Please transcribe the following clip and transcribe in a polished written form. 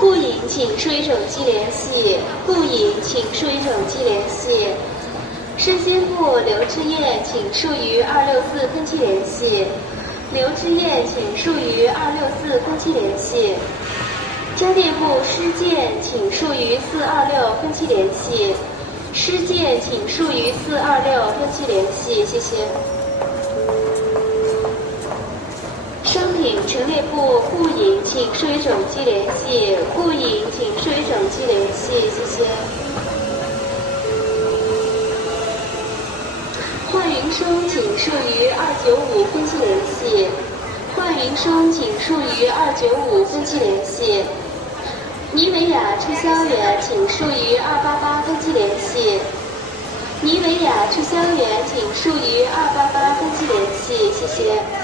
顾颖，请数语手机联系。顾颖，请数语手机联系。生鲜部刘志燕，请数于264分期联系。刘志燕，请数于264分期联系。家电部施建，请数于426分期联系。施建，请数于426分期联系，谢谢。商品陈列部顾颖，请数语手机联系。顾颖，请数语手机联系，谢谢。华云生，请数于295分期联系。华云生，请数于295分期联系。妮维雅促销员，请数于288分期联系。妮维雅促销员，请数于288分期联系，谢谢。